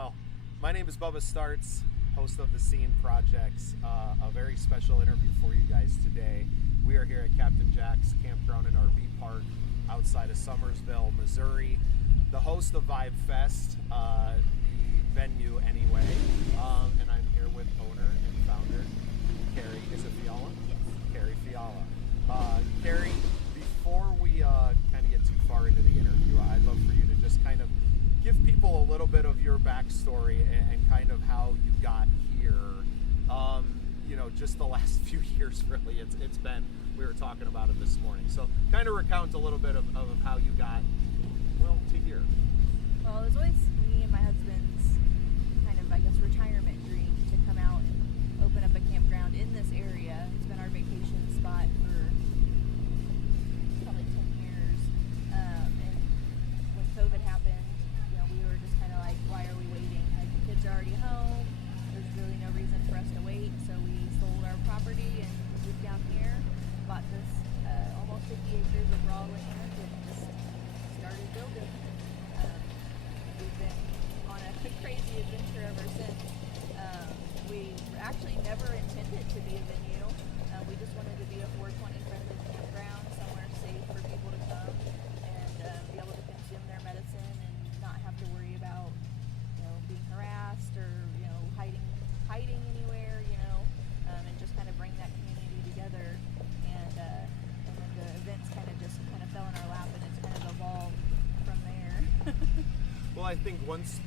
Well, my name is Bubba Startz, host of the Scene Projects. A very special interview for you guys today. We are here at Captain Jack's Campground and RV Park outside of Summersville, Missouri. The host of Vibe Fest, the venue anyway. And I'm here with owner and founder, Carrie. Is it Fiala? Yes. Carrie Fiala. Carrie, before we kind of get too far into the interview, I'd love for you to just kind of give people a little bit of your backstory and kind of how you got here. Just the last few years, really. It's been, we were talking about it this morning. So kind of recount a little bit of how you got, to here. Well, it was always me and my husband's kind of, retirement dream to come out and open up a campground in this area. It's been our vacation spot for probably 10 years. And when COVID happened, we were just kind of like, why are we waiting? Like, the kids are already home. There's really no reason for us to wait. So we sold our property and moved down here, bought this almost 50 acres of raw land, and just started building. We've been on a crazy adventure ever since. We actually never intended to be a venue. We just wanted to be a 420 friendly campground, somewhere safe for people to come and be able to consume their medicine and not have to worry about being harassed or hiding anywhere, and just kind of bring that community together. And then the events kind of fell in our lap, and it's kind of evolved from there. Well, I think once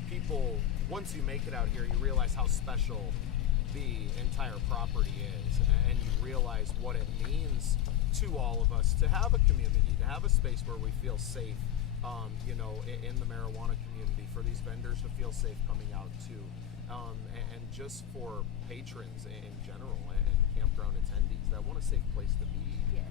you make it out here, you realize how special the entire property is, and you realize what it means to all of us to have a community, to have a space where we feel safe, in the marijuana community, for these vendors to feel safe coming out too, and just for patrons in general and campground attendees that want a safe place to be, yes.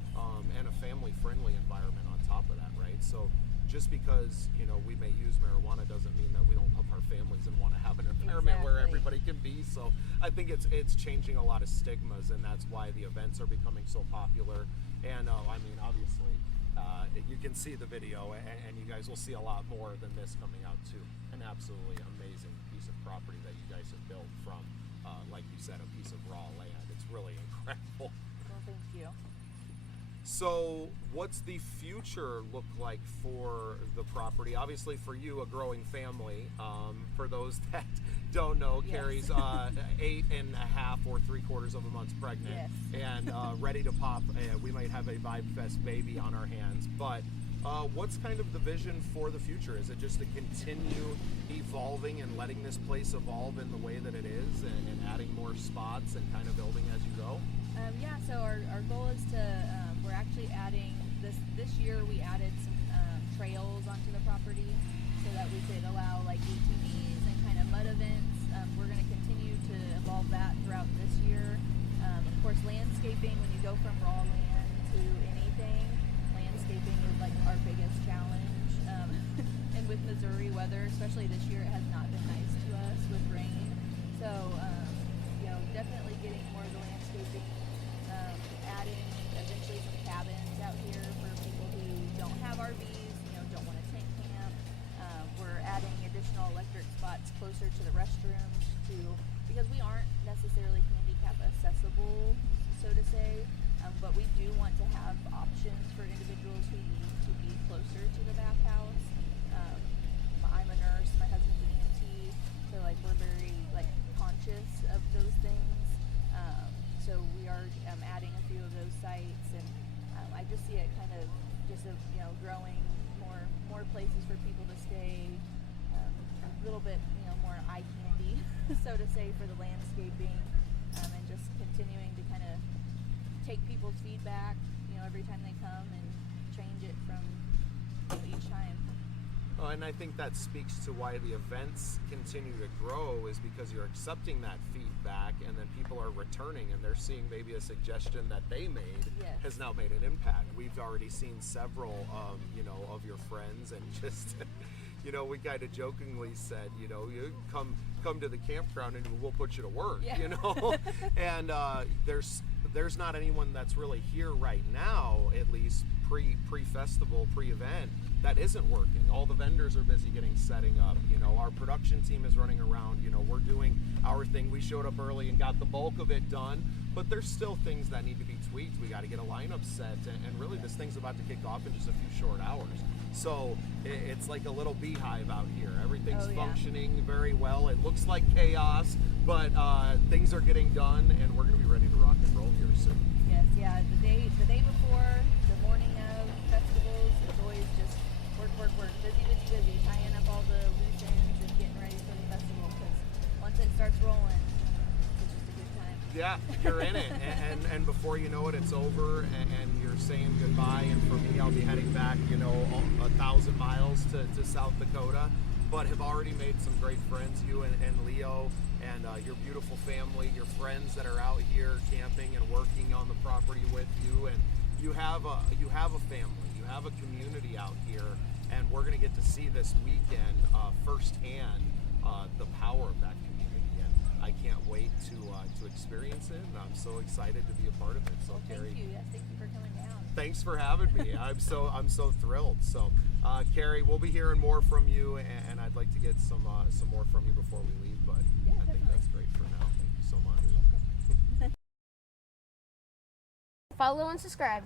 And a family-friendly environment on top of that, right? So just because we may use marijuana doesn't mean that we don't love our families and want to have an environment where everybody can be. So I think it's changing a lot of stigmas, and that's why the events are becoming so popular. And obviously you can see the video, and you guys will see a lot more than this coming out too. An absolutely amazing piece of property that you guys have built from, like you said, a piece of raw land. It's really incredible. Well, thank you. So what's the future look like for the property? Obviously for you, a growing family. For those that don't know, yes. Carrie's 8.5 or 3/4 of a month pregnant, yes. and ready to pop. We might have a Vibe Fest baby on our hands. But what's kind of the vision for the future? Is it just to continue evolving and letting this place evolve in the way that it is, and adding more spots and kind of building as you go? So our goal is to, we're actually adding, this year we added some trails onto the property so that we could allow like ATVs and kind of mud events. We're going to continue to evolve that throughout this year. Of course, landscaping, when you go from raw land to anything, landscaping is like our biggest challenge. And with Missouri weather, especially this year, it has not been nice to us with rain. So, definitely getting more of the landscaping, adding eventually some cabins out here for people who don't have RVs, don't want to tent camp. We're adding additional electric spots closer to the restrooms because we aren't necessarily handicap accessible, so to say, but we do want to have options for individuals who need to be closer to the bathhouse. I'm a nurse, my husband's an EMT, so we're very conscious of those things. So we are adding a few of those sites, and I just see it kind of just growing more places for people to stay, a little bit more eye candy, so to say, for the landscaping, and just continuing to kind of take people's feedback, every time they come and change it from each time. And I think that speaks to why the events continue to grow, is because you're accepting that feedback, and then people are returning and they're seeing maybe a suggestion that they made, yes. has now made an impact. We've already seen several, of your friends, and just, we kind of jokingly said, you come to the campground and we'll put you to work, yeah. And there's there's not anyone that's really here right now, at least pre-festival, pre-event, that isn't working. All the vendors are busy setting up. Our production team is running around. We're doing our thing. We showed up early and got the bulk of it done, but there's still things that need to be tweaked. We got to get a lineup set, and really this thing's about to kick off in just a few short hours. So it's like a little beehive out here. Everything's functioning very well. It looks like chaos, but things are getting done, and we're going to be ready to rock and roll here soon. Yes, yeah. The day before, the morning of festivals, it's always just work, busy, tying up all the loose ends and getting ready for the festival. Because once it starts rolling, it's just a good time. Yeah, you're in it, and before you know it, it's over, and you're saying goodbye. And for me, I'll be heading back, 1,000 miles to South Dakota, but have already made some great friends. You and Leo and your beautiful family, your friends that are out here camping and working on the property with you, and you have a family, you have a community out here, and we're going to get to see this weekend firsthand the power of that community, and I can't wait to experience it, and I'm so excited to be a part of it. So, well, Carrie, thank you for coming down. Thanks for having me. I'm so thrilled. So, Carrie, we'll be hearing more from you, and I'd like to get some more from you before we leave. But yeah, I think that's great for now. Thank you so much. Follow and subscribe.